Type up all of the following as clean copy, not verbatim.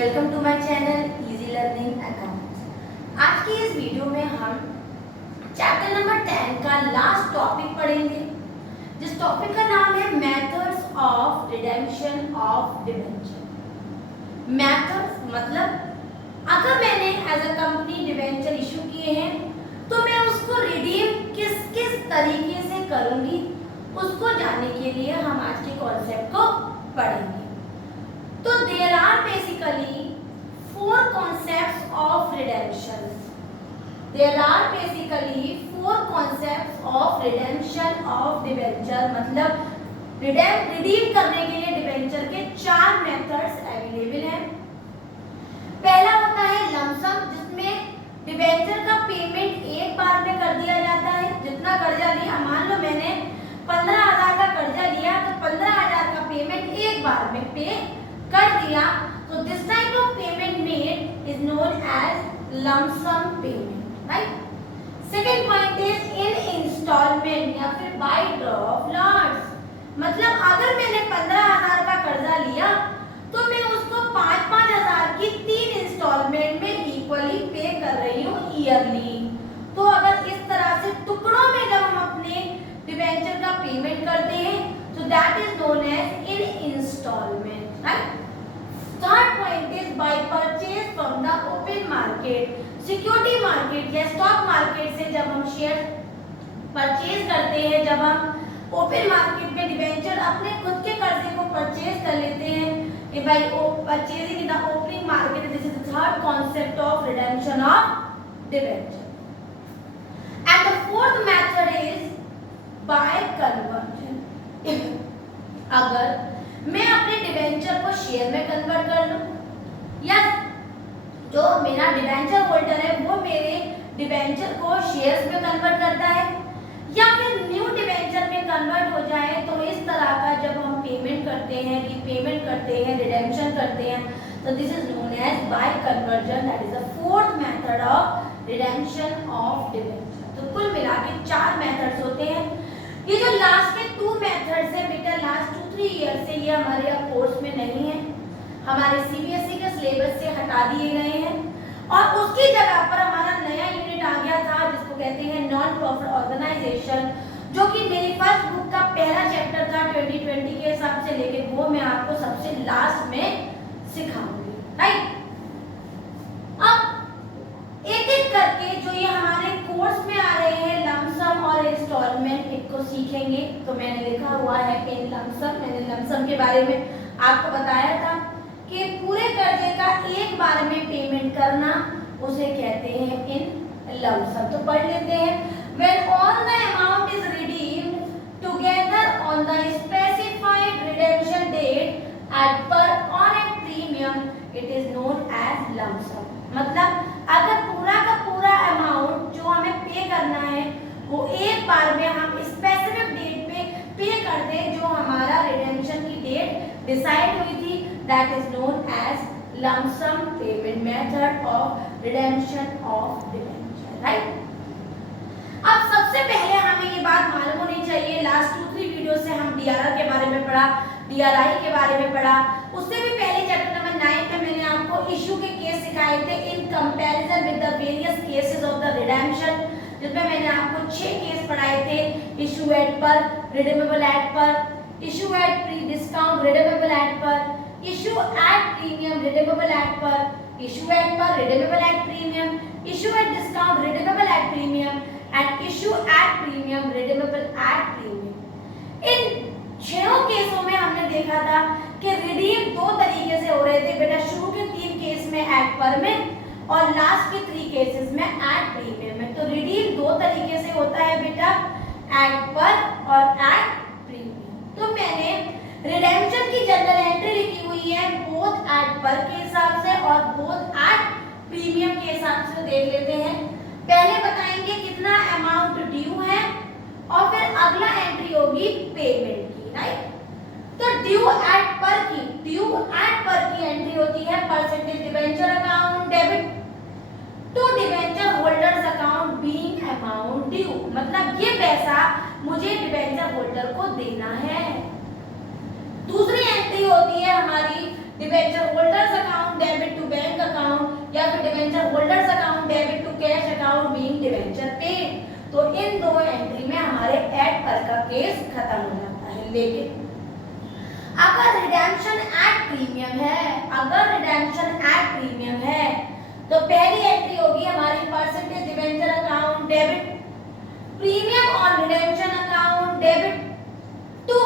Welcome to my channel easy learning accounts. आज की इस वीडियो में हम चैप्टर नंबर 10 का लास्ट टॉपिक पढ़ेंगे, जिस टॉपिक का नाम है methods of redemption of debenture. Methods मतलब अगर मैंने as a company debenture issue किए हैं तो मैं उसको रिडीम किस किस तरीके से करूंगी, उसको जानने के लिए हम आज के कॉन्सेप्ट को पढ़ेंगे। तो there are basically four concepts of redemption. There are basically four concepts of redemption of debenture. मतलब redeem करने के लिए डिबेंचर के 4 मेथड्स अवेलेबल हैं। पहला होता है लमसम, जिसमें डिबेंचर का पेमेंट एक बार में कर दिया जाता है। जितना कर्जा लिया, मान लो मैंने 15,000 का कर्जा लिया तो 15,000 का पेमेंट एक बार में पे कर दिया, तो this type of payment made is known as lump sum payment, right. Second point is in instalment या फिर बाय ड्रॉ ऑफ लॉट्स। मतलब अगर मैंने 15,000 का कर्जा लिया तो मैं उसको 5,000 की 3 इंस्टॉलमेंट में इक्वली पे कर रही हूँ ईयरली। तो अगर इस तरह से टुकड़ों में जब हम अपने डिबेंचर का पेमेंट करते हैं तो that is known as in instalment, right. Third point is by purchase from the open market. Security market या स्टॉक मार्केट से जब हम शेयर परचेज करते हैं, जब हम ओपन मार्केट में डिबेंचर अपने खुद के कर्जे को परचेज कर लेते हैं bye purchasing in the opening market, this is the third concept of redemption of debenture. And the fourth method is by conversion. अगर मैं अपने डिबेंचर को शेयर में कन्वर्ट कर लूं, या जो मेरा डिबेंचर होल्डर है वो मेरे डिबेंचर को शेयर्स में कन्वर्ट करता है, या फिर न्यू डिबेंचर में कन्वर्ट हो जाए, तो इस तरह का जब हम पेमेंट करते हैं, रीपेमेंट करते हैं, रिडेम्पशन करते हैं, तो this is known as by conversion. That is the fourth method of redemption of debenture. तो कुल मिला के 4 मेथड्स होते हैं। ये जो लास्ट के 2 मेथड्स है बेटा, लास्ट 2-3 ईयर से ये हमारे अब कोर्स में नहीं है, हमारे सीबीएसई के सिलेबस से हटा दिए गए हैं, और उसकी जगह पर हमारा नया यूनिट आ गया था जिसको कहते हैं नॉन प्रॉफिट ऑर्गेनाइजेशन, जो कि मेरी फर्स्ट बुक का पहला चैप्टर था 2020 के हिसाब से, लेकिन वो मैं आपको सबसे लास्ट में सिखाऊंगी, राइट। अब एक एक करके जो ये हमारे कोर्स में आ रहे हैं लमसम और इंस्टॉलमेंट, इनको सीखेंगे। तो मैंने लिखा हुआ है इन लमसम। मैंने लमसम के बारे में आपको बताया था कि पूरे कर्जे का एक बार में पेमेंट करना, उसे कहते हैं इन लमसम। तो पढ़ लेते हैं। When all the amount is redeemed together on the specified redemption date at per or at premium, it is known as lump sum। मतलब अगर पूरा का पूरा अमाउंट जो हमें पे करना है वो एक बार में हम स्पेसिफिक डेट पे पे कर दें, जो हमारा रिडेम्पशन की डेट डिसाइड हुई थी, that is known as lump sum payment method of redemption of debenture, right. अब सबसे पहले हमें ये बात मालूम होनी चाहिए, लास्ट 2-3 वीडियो से हम डीआरआर के बारे में पढ़ा, डीआरआई के बारे में पढ़ा, उससे भी पहले चैप्टर नंबर 9 में मैंने आपको इशू के केस सिखाए थे in comparison with the various cases of the redemption, जिसमें मैंने आपको 6 केस पढ़ाए थे। Issue at par, redeemable at par, issue at pre discount, redeemable at par, issue at premium, redeemable at par, issue at par, redeemable at premium, issue at discount, redeemable at premium, at issue at premium, redeemable at premium. इन 6 केसों में हमने देखा था कि redeem 2 तरीके से हो रहे थे बेटा, शुरू के 3 केस में एट पर में और लास्ट के 3 केसेस में एट प्रीमियम में। तो रिडीम 2 तरीके से होता है बेटा, एट पर और एट प्रीमियम। तो मैंने रिडेम्पशन की जनरल एंट्री लिखी हुई है बोथ एट पर के हिसाब से और बोथ एट प्रीमियम के हिसाब से। देख लेते हैं। पहले बताएंगे कितना अमाउंट ड्यू है और फिर अगला एंट्री होगी पेमेंट की, राइट। तो ड्यू एट पर की एंट्री होती है percentage debenture account debit to debenture holders account being amount due. मतलब ये पैसा मुझे डिबेंचर होल्डर को देना है। दूसरी एंट्री होती है हमारी debenture holders account debit to bank account, या फिर debenture holders account debit to cash account being debenture paid. तो इन दो एंट्री में हमारे एट पर का केस खत्म हो जाता है। लेकिन अगर रिडेम्पशन एट प्रीमियम है, अगर रिडेम्पशन एट प्रीमियम है, तो पहली एंट्री होगी हमारी percentage debenture account debit premium on redemption account debit to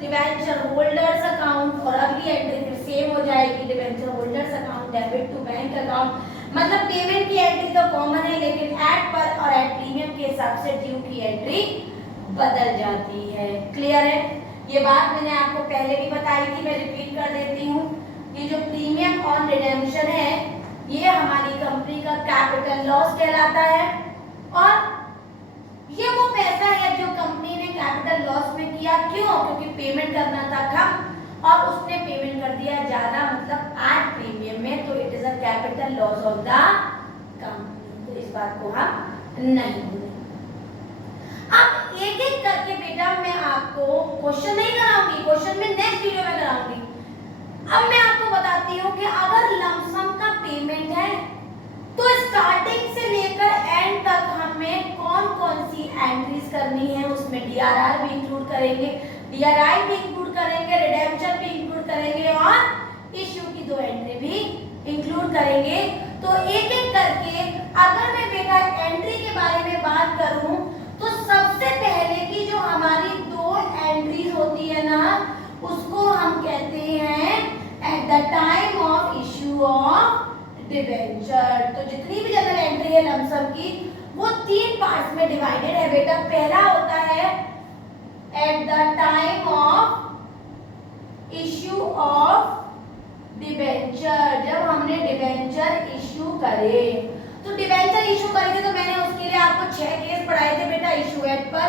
debenture holders account, और अगली एंट्री फिर सेम हो जाएगी debenture holders account debit to bank account. मतलब पेमेंट की एंट्री तो कॉमन है, लेकिन एट पर और एट प्रीमियम के हिसाब से ड्यू की एंट्री बदल जाती है। क्लियर है? ये बात मैंने आपको पहले भी बताई थी, मैं रिपीट कर देती हूँ। ये जो प्रीमियम ऑन रिडेम्पशन है, ये हमारी कंपनी का कैपिटल लॉस कहलाता है, और ये वो पैसा है जो कंपनी ने कैपिटल लॉस में किया। क्यों? क्योंकि पेमेंट करना था कम और उसने पेमेंट कर दिया ज्यादा, मतलब एट प्रीमियम में, तो it is a capital loss of the company. तो इस बात को हम नहीं भूलें। अब एक एक करके बेटा मैं आपको क्वेश्चन नहीं कराऊंगी, क्वेश्चन में नेक्स्ट वीडियो में कराऊंगी। अब मैं आपको बताती हूँ कि अगर लमसम का पेमेंट है तो स्टार्टिंग से लेकर एंड तक हमें कौन कौन सी एंट्रीज करनी है, उसमें डीआरआर भी इंक्लूड करेंगे, डीआरआई भी इंक्लूड करेंगे, रिडेम्पशन भी इंक्लूड करेंगे, और इश्यू की दो एंट्री भी इंक्लूड करेंगे। तो एक एक करके अगर मैं बेटा एंट्री के बारे में बात करूं, तो सबसे पहले की जो हमारी दो एंट्रीज होती है ना, उसको हम कहते हैं eight the time of issue of debenture. तो जितनी भी जनरल एंट्री है लमसम की, वो तीन पार्ट्स में डिवाइडेड है बेटा। पहला होता है at the time of issue of debenture, जब हमने डिबेंचर इश्यू करे। तो डिबेंचर इश्यू करे थे तो मैंने उसके लिए आपको 6 केस पढ़ाए थे बेटा। इश्यू एट पर,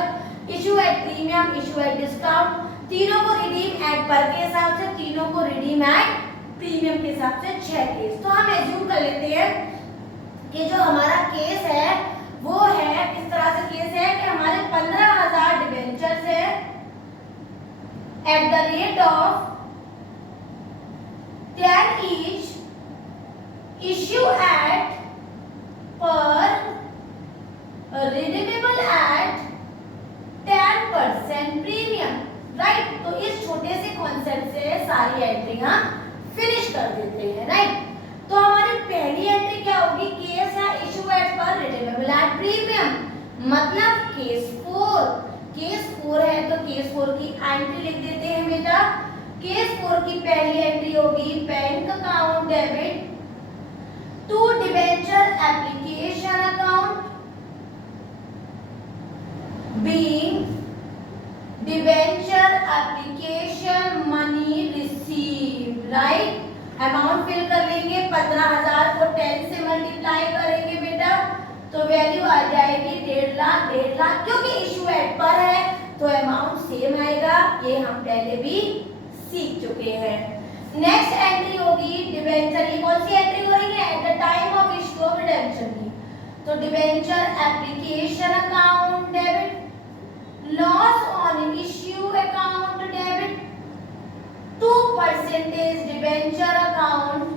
issue at premium, issue at discount, तीनों को रिडीम एट पर के हिसाब से, तीनों को रिडीम एट प्रीमियम के हिसाब से 6 केस। तो हम एज्यूम कर लेते हैं कि जो हमारा केस है वो है, किस तरह से केस है कि हमारे 15,000 डिबेंचर्स है at the rate of 10 each, issue at per, redeemable at 10% premium. Right? तो इस छोटे से कॉन्सेप्ट से सारी एंट्री हम फिनिश कर देते हैं। राइट? तो हमारी पहली एंट्री क्या होगी? केस है issue at par redeemable at premium, मतलब केस 4। केस 4 है तो केस 4 की एंट्री लिख देते हैं बेटा। केस 4 की पहली एंट्री होगी bank account debit to debenture application account being debenture application money receive. Right? Amount fill कर लेंगे, 15,000 को 10 से मल्टीप्लाई करेंगे बेटा, तो वैल्यू आ जाएगी 1.5 लाख। 1.5 लाख क्योंकि इशू एट पर है तो अमाउंट सेम आएगा, ये हम पहले भी सीख चुके हैं। नेक्स्ट एंट्री होगी डिबेंचर। ये कौन सी एंट्री हो रही है? At the time of issue of redemption की। तो debenture application account debit, loss on issue account debit to percentage debenture account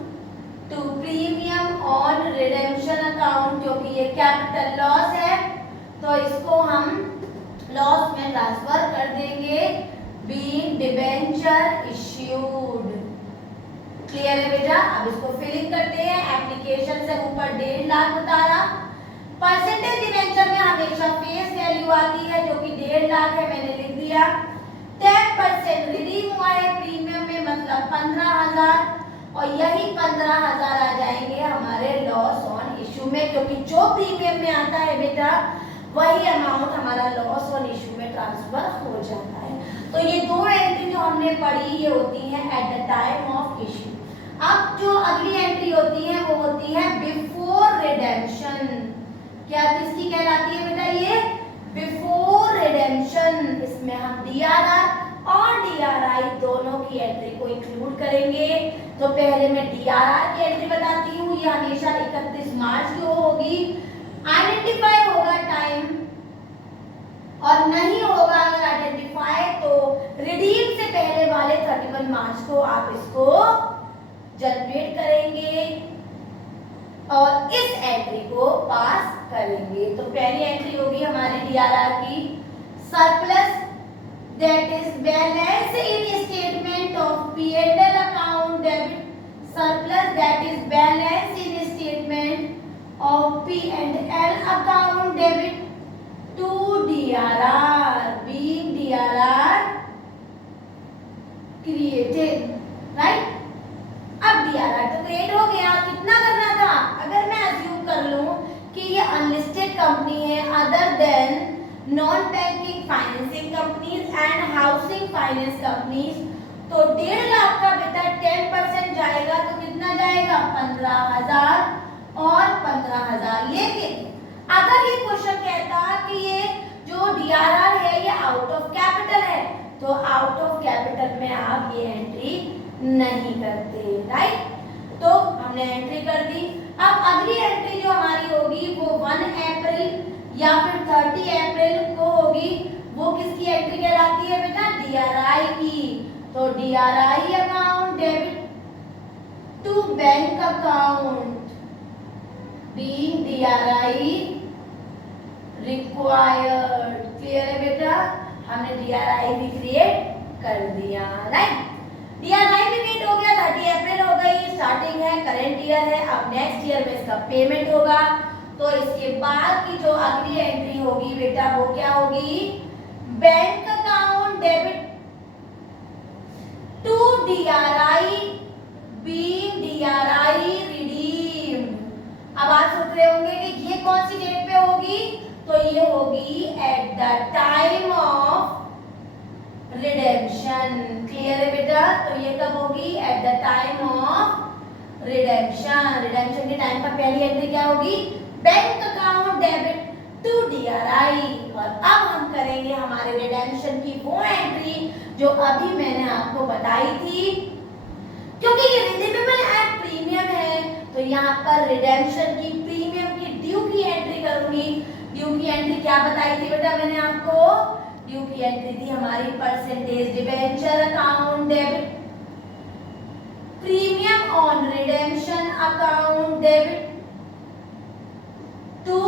to premium on redemption account, क्योंकि ये कैपिटल लॉस है तो इसको हम लॉस में ट्रांसफर कर देंगे बीइंग डिबेंचर इश्यूड। क्लियर है बेटा? अब इसको फिलिंग करते हैं। एप्लीकेशन से ऊपर 1.5 लाख बता रहा, परसेंटेज डिबेंचर में हमेशा फेस वैल्यू आती है जो कि 1.5 लाख है, मैंने लिख दिया। 10% रिडीम हुआ है प्रीमियम में, मतलब 15,000, और यही 15,000 आ जाएंगे हमारे लॉस ऑन इशू में, क्योंकि जो प्रीमियम में आता है बेटा वही अमाउंट हमारा लॉस ऑन इशू में ट्रांसफर हो जाता है। तो ये दो एंट्री जो हमने पढ़ी ये होती है at the time of issue. अब जो अगली एंट्री होती है वो होती है बिफोर रिडेम्पशन। क्या किसकी कहलाती है बेटा? ये बिफोर रिडेम्पशन। इसमें हम डीआरआर और डीआरआई दोनों की एंट्री को इंक्लूड करेंगे। तो पहले मैं डीआरआर की एंट्री बताती हूँ। ये हमेशा 31 मार्च को होगी। आइडेंटिफाई होगा टाइम, और नहीं होगा अगर आइडेंटिफाई तो रिडीम से पहले वाले 31 मार्च को आप इसको जनरेट करेंगे और इस एंट्री को पास करेंगे। तो पहली एंट्री होगी हमारी डीआरआर की surplus that is balance in statement of P&L account debit, surplus that is balance in statement of P&L account debit to DRR being DRR created, right. अब DRR तो क्रिएट हो गया, कितना करना था? अगर मैं अज्यूम कर लूं कि ये अनलिस्टेड कंपनी है other than non banking financing companies and housing finance companies, तो 1.5 लाख का बेटा 10% जाएगा तो कितना जाएगा? 15,000 और 15,000। लेकिन अगर ये क्वेश्चन कहता कि ये जो डीआरआर है ये आउट ऑफ कैपिटल है, तो आउट ऑफ कैपिटल में आप ये एंट्री नहीं करते, राइट। तो हमने एंट्री कर दी। अब अगली एंट्री जो हमारी होगी वो 1 अप्रैल या फिर 30 अप्रैल को होगी। वो किसकी एंट्री कहलाती है बेटा? डीआरआई की। तो DRI account debit to bank account being DRI required. Clear है बेटा? हमने डीआरआई भी क्रिएट कर दिया, राइट। डीआरआई भी क्रिएट हो गया, 30 अप्रैल हो गई, स्टार्टिंग है, करंट ईयर है। अब नेक्स्ट ईयर में इसका पेमेंट होगा। तो इसके बाद की जो अगली एंट्री होगी बेटा वो क्या होगी? Bank account debit to DRI being DRI redeemed. अब आप सोच रहे होंगे कि ये कौन सी डेट पे होगी? तो ये होगी at the time of redemption. Clear है बेटा? तो ये कब होगी? At the time of redemption. Redemption के टाइम पर पहली एंट्री क्या होगी? Bank account debit to DRI. और अब हम करेंगे हमारे रिडेम्पशन की वो एंट्री जो अभी मैंने आपको बताई थी। क्योंकि ये रिडीमेबल एट प्रीमियम है तो यहाँ पर रिडेम्पशन की प्रीमियम की ड्यू की एंट्री करूंगी। ड्यू की एंट्री क्या बताई थी बेटा मैंने आपको? ड्यू की एंट्री थी हमारी percentage debenture account debit premium on redemption account debit to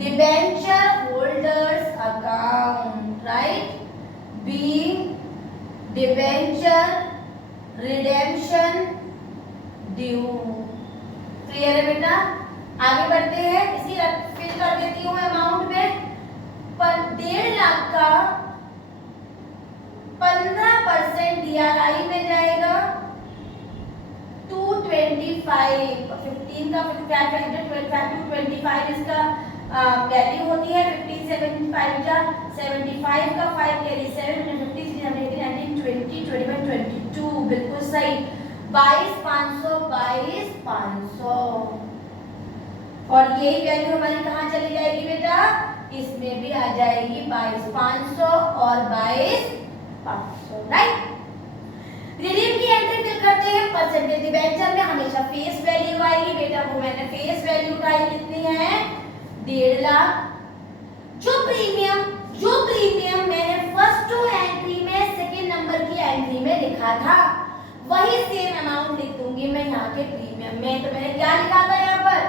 debenture holders account, right, being debenture redemption due. Clear है बेटा? आगे बढ़ते हैं। इसी फिल कर देती हूँ अमाउंट में। पर 1.5 लाख का 15% डीआरआई में जाएगा। 225 15 का 25 इसका वैल्यू होती है। 15 75 का 75 का 5 कैरी 7 50 19 20 21 22 बिल्कुल सही। 22,500 और यही वैल्यू हमारी कहाँ चली जाएगी बेटा? इसमें भी आ जाएगी 22,500 और 22,500, राइट। रिडीम की एंट्री फिल करते हैं। परसेंटेज डिबेंचर में हमेशा फेस वैल्यू आएगी बेटा, वो मैंने फेस वैल्यू उठाई, कितनी है? 1.5 लाख। जो प्रीमियम मैंने फर्स्ट एंट्री में सेकंड नंबर की एंट्री में लिखा था वही सेम अमाउंट लिख दूंगी मैं यहाँ के प्रीमियम में। तो मैंने क्या लिखा था यहाँ पर?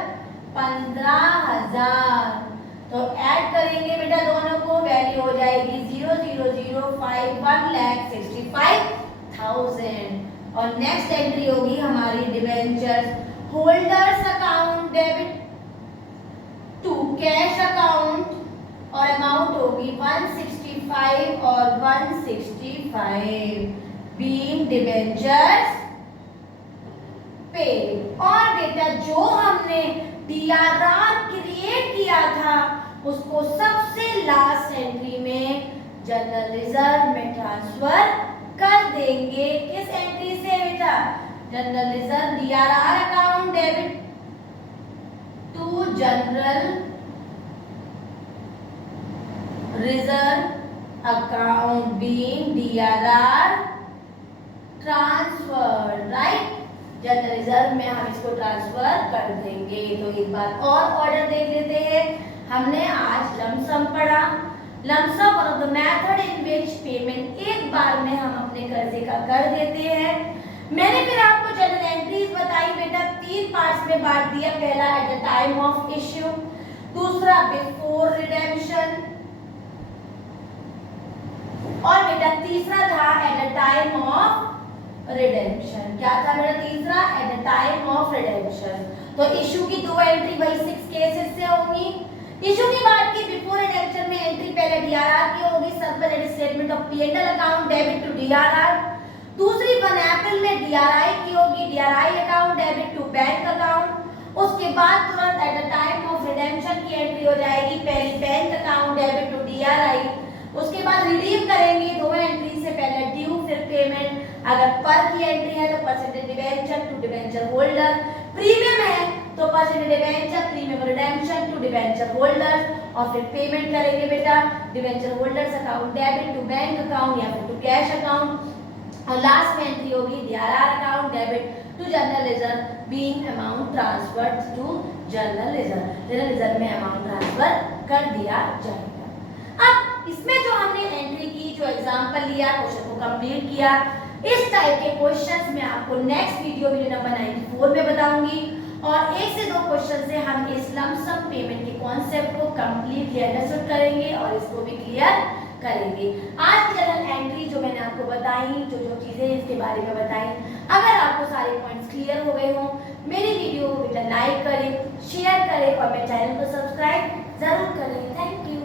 15,000। तो ऐड करेंगे बेटा दोनों को, वैल्यू हो जाएगी 0,005 1,65,000। और नेक्स्ट एंट्री होगी हमारी debentures holders account debit to cash account और अमाउंट होगी 165 और 165 बीइंग डिबेंचर्स पेड। और बेटा जो हमने डीआरआर क्रिएट किया था उसको सबसे लास्ट एंट्री में जनरल रिजर्व में ट्रांसफर कर देंगे। किस एंट्री से बेटा? General reserve DRR account debit to general reserve account being DRR transfer, right. General reserve में हम इसको ट्रांसफर कर देंगे। तो एक बार और ऑर्डर देख लेते हैं। हमने आज लमसम पढ़ा, lump sum one of the method in which payment एक बार में हम अपने कर्जे का कर देते हैं। मैंने फिर आपको जनरल एंट्रीज बताई बेटा, 3 पार्ट्स में बांट दिया। पहला eight the time of issue, दूसरा बिफोर रिडेम्पशन, और बेटा तीसरा था eight the time of redemption. क्या था मेरा तीसरा? Eight the time of redemption. तो इशू की 2 एंट्री वही 6 केसेस से होंगी। इशू की बात की बिफोर रिडेम्पशन में एंट्री पहले डीआरआर की होगी, supplementary statement of P and L account debit to DRR. दूसरी 1 अप्रैल में डीआरआई की होगी, DRI account debit to bank account. उसके बाद तुरंत at the time of redemption की एंट्री हो जाएगी, पहली bank account debit to DRI. उसके बाद रिडीम करेंगे, 2 एंट्री से पहले ड्यू फिर पेमेंट। अगर पर की एंट्री है तो percentage debenture to debenture holder, premium है तो percentage debenture premium redemption to debenture holder, और फिर पेमेंट करेंगे बेटा debenture holders account debit to bank account या फिर टू कैश अकाउंट। और लास्ट में एंट्री होगी DRR account debit to general ledger being amount transferred to general ledger. General ledger में अमाउंट ट्रांसफर कर दिया जाएगा। अब इसमें जो हमने एंट्री की, जो एग्जांपल लिया, क्वेश्चन को कंप्लीट किया, इस टाइप के क्वेश्चंस मैं आपको नेक्स्ट वीडियो नंबर 94 में बताऊंगी। और 1 से 2 क्वेश्चन से हम इस लमसम पेमेंट के कॉन्सेप्ट को कंप्लीटली अंडरस्टूड करेंगे और इसको भी क्लियर करेंगे। आज की जनरल एंट्री जो मैंने आपको बताई, जो जो चीजें इसके बारे में बताई, अगर आपको सारे पॉइंट्स क्लियर हो गए हों, मेरी वीडियो को बेटा लाइक करें, शेयर करें और मेरे चैनल को सब्सक्राइब जरूर करें। Thank you.